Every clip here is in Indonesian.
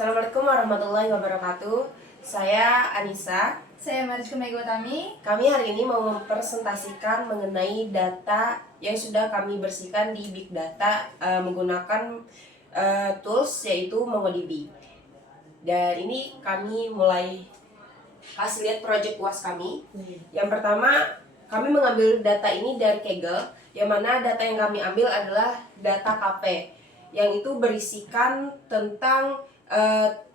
Assalamualaikum warahmatullahi wabarakatuh. Saya Anissa. Saya Mariska Megawati. Kami hari ini mau mempresentasikan mengenai data yang sudah kami bersihkan di Big Data menggunakan tools yaitu MongoDB. Dan ini kami mulai kasih lihat project UAS kami. Yang pertama, kami mengambil data ini dari Kaggle, yang mana data yang kami ambil adalah data KP, yang itu berisikan tentang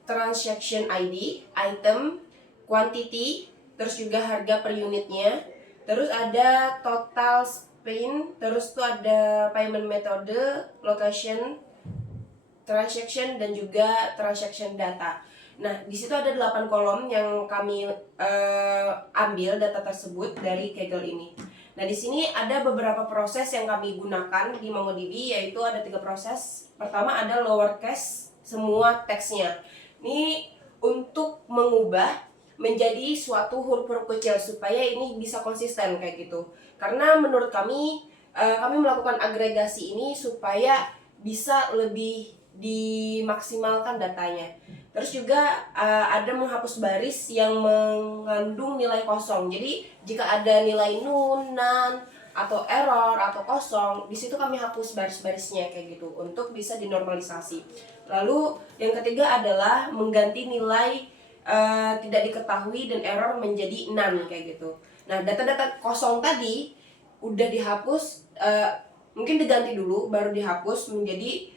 transaction ID, item, quantity, terus juga harga per unitnya, terus ada total spend, terus tuh ada payment metode, location, transaction, dan juga transaction data. Nah, di situ ada 8 kolom yang kami ambil data tersebut dari Kaggle ini. Nah, di sini ada beberapa proses yang kami gunakan di MongoDB, yaitu ada 3 proses. Pertama ada lowercase semua teksnya. Ini untuk mengubah menjadi suatu huruf-huruf kecil supaya ini bisa konsisten kayak gitu. Karena menurut kami melakukan agregasi ini supaya bisa lebih dimaksimalkan datanya. Terus juga ada menghapus baris yang mengandung nilai kosong. Jadi jika ada nilai nunan atau error atau kosong, di situ kami hapus baris-barisnya kayak gitu untuk bisa dinormalisasi. Lalu yang ketiga adalah mengganti nilai tidak diketahui dan error menjadi none kayak gitu. Nah, data-data kosong tadi udah dihapus, mungkin diganti dulu baru dihapus menjadi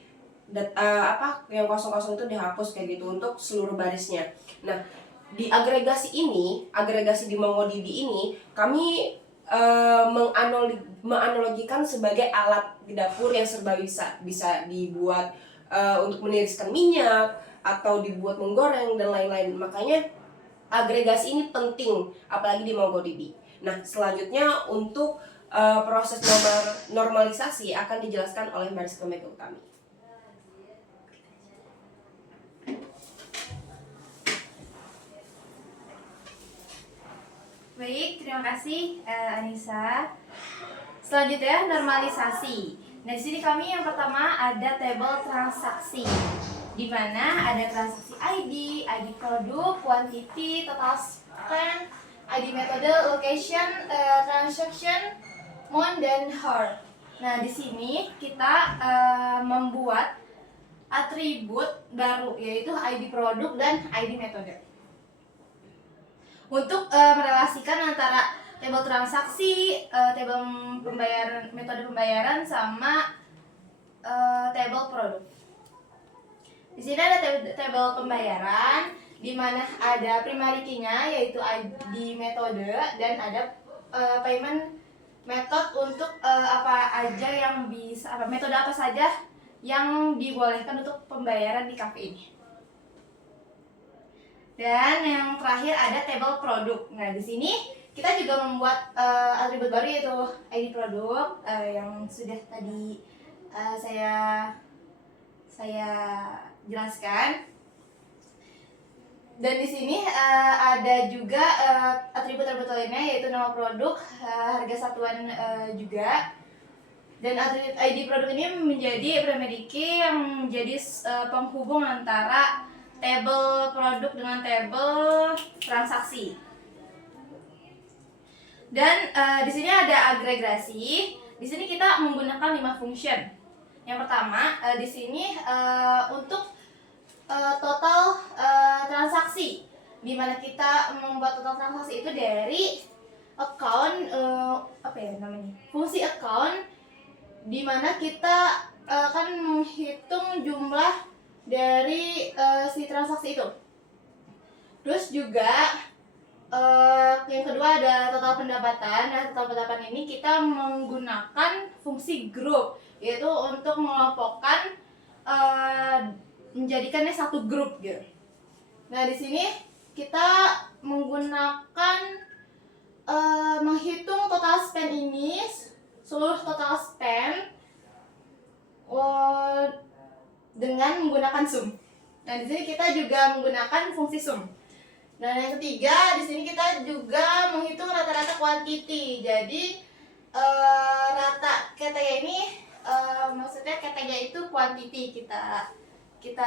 yang kosong-kosong itu dihapus kayak gitu untuk seluruh barisnya. Nah, di agregasi di MongoDB ini kami menganalogikan sebagai alat di dapur yang serba bisa dibuat untuk meniriskan minyak atau dibuat menggoreng dan lain-lain. Makanya agregasi ini penting apalagi di MongoDB. Nah, selanjutnya untuk proses normalisasi akan dijelaskan oleh Mariska Megawati. Baik, terima kasih Anissa. Selanjutnya normalisasi. Nah, di sini kami yang pertama ada table transaksi, di mana ada transaksi ID, ID produk, quantity, total spend, ID metode, location, transaction, month dan hour. Nah, di sini kita membuat atribut baru yaitu ID produk dan ID metode. Untuk merelasikan antara table transaksi, table pembayaran, metode pembayaran sama table produk. Di sini ada table pembayaran di mana ada primary key-nya yaitu ID metode dan ada payment method untuk apa aja yang bisa metode apa saja yang dibolehkan untuk pembayaran di cafe ini. Dan yang terakhir ada table produk. Nah, di sini kita juga membuat atribut baru yaitu ID produk yang sudah tadi saya jelaskan. Dan di sini ada juga atribut-atribut lainnya yaitu nama produk, harga satuan juga. Dan atribut ID produk ini menjadi primary key yang menjadi penghubung antara table produk dengan table transaksi. Dan di sini ada agregasi. Di sini kita menggunakan 5 function. Yang pertama di sini untuk total transaksi, di mana kita membuat total transaksi itu dari account fungsi account, di mana kita akan menghitung jumlah dari si transaksi itu. Terus juga yang kedua ada total pendapatan. Nah, total pendapatan ini kita menggunakan fungsi group, yaitu untuk mengelompokkan menjadikannya satu grup gitu. Nah, di sini kita menggunakan menghitung total spend ini, seluruh total spend dengan menggunakan sum. Nah, di sini kita juga menggunakan fungsi sum. Nah, yang ketiga di sini kita juga menghitung rata-rata quantity. Jadi rata KTG ini maksudnya KTG itu quantity kita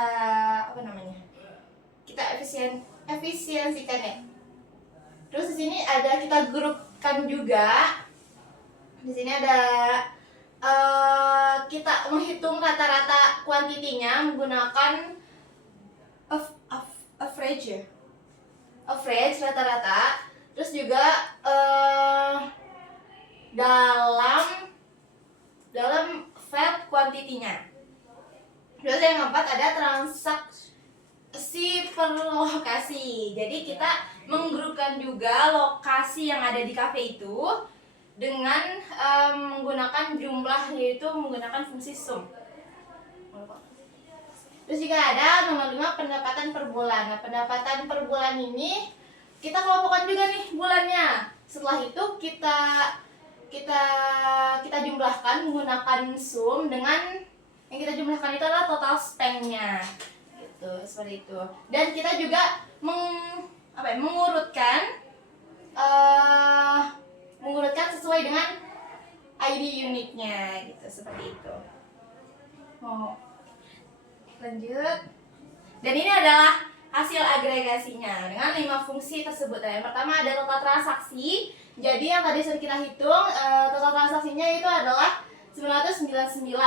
efisiensikannya. Terus di sini ada kita grupkan juga. Di sini ada kita menghitung rata-rata kuantitinya menggunakan average rata-rata. Terus juga dalam felt kuantitinya. Terus yang keempat ada transaksi per lokasi. Jadi kita menggrupkan juga lokasi yang ada di kafe itu dengan menggunakan jumlah, yaitu menggunakan fungsi sum. Terus juga ada nomor 5, pendapatan per bulan. Nah, pendapatan per bulan ini kita kelompokkan juga nih bulannya. Setelah itu kita jumlahkan menggunakan sum dengan yang kita jumlahkan itu adalah total spend-nya. Gitu, seperti itu. Dan kita juga mengurutkan sesuai dengan ID unitnya, gitu, seperti itu. Mau lanjut. Dan ini adalah hasil agregasinya dengan 5 fungsi tersebut. Yang pertama ada total transaksi. Jadi yang tadi sudah kita hitung, total transaksinya itu adalah 999.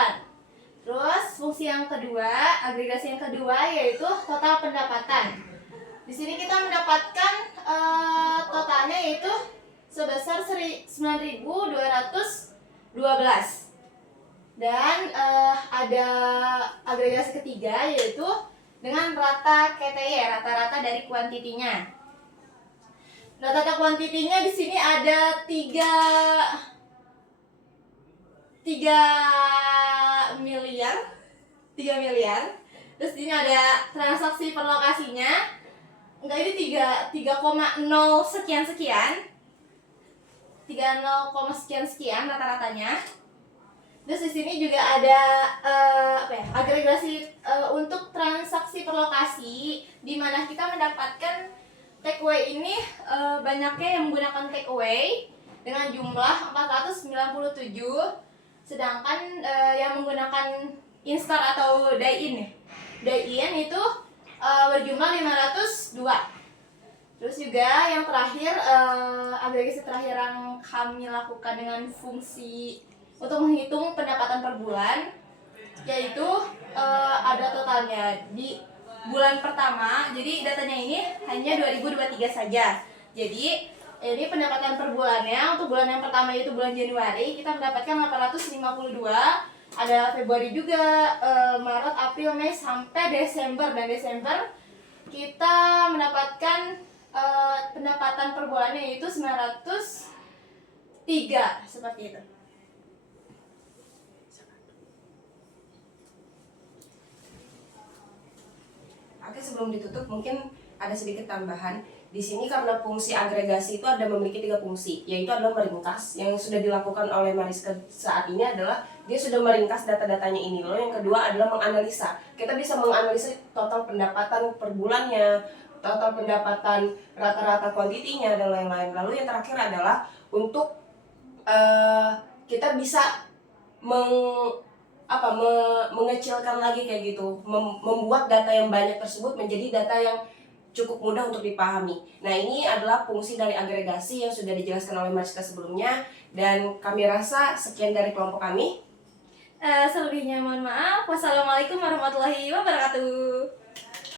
Terus fungsi yang kedua, agregasi yang kedua yaitu total pendapatan. Di sini kita mendapatkan totalnya yaitu sebesar 9.212. Dan ada agregasi ketiga yaitu dengan rata KTY, rata-rata dari kuantitinya. Rata-rata kuantitinya di sini ada 3 miliar. Terus di sini ada transaksi per lokasinya. Enggak, ini 3,0 sekian. 3,0 sekian rata-ratanya. Terus di sini juga ada agregasi untuk transaksi per lokasi, di mana kita mendapatkan takeaway ini banyaknya yang menggunakan takeaway dengan jumlah 497, sedangkan yang menggunakan in-store atau dine-in itu berjumlah 502. Terus juga yang terakhir, agregasi terakhir yang kami lakukan dengan fungsi untuk menghitung pendapatan per bulan, yaitu ada totalnya di bulan pertama. Jadi datanya ini hanya 2023 saja. Jadi ini pendapatan per bulannya. Untuk bulan yang pertama yaitu bulan Januari, kita mendapatkan 852. Ada Februari juga, Maret, April, Mei sampai Desember. Dan Desember kita mendapatkan pendapatan per bulannya yaitu 903, seperti itu. Oke, sebelum ditutup mungkin ada sedikit tambahan. Di sini karena fungsi agregasi itu ada memiliki 3 fungsi, yaitu adalah meringkas. Yang sudah dilakukan oleh Mariska saat ini adalah dia sudah meringkas data-datanya ini. Lalu yang kedua adalah menganalisa. Kita bisa menganalisa total pendapatan per bulannya, total pendapatan rata-rata kuantitinya, dan lain-lain. Lalu yang terakhir adalah untuk kita bisa mengecilkan lagi kayak gitu, membuat data yang banyak tersebut menjadi data yang cukup mudah untuk dipahami. Nah, ini adalah fungsi dari agregasi yang sudah dijelaskan oleh Mariska sebelumnya, dan kami rasa sekian dari kelompok kami. Selebihnya mohon maaf. Wassalamualaikum warahmatullahi wabarakatuh.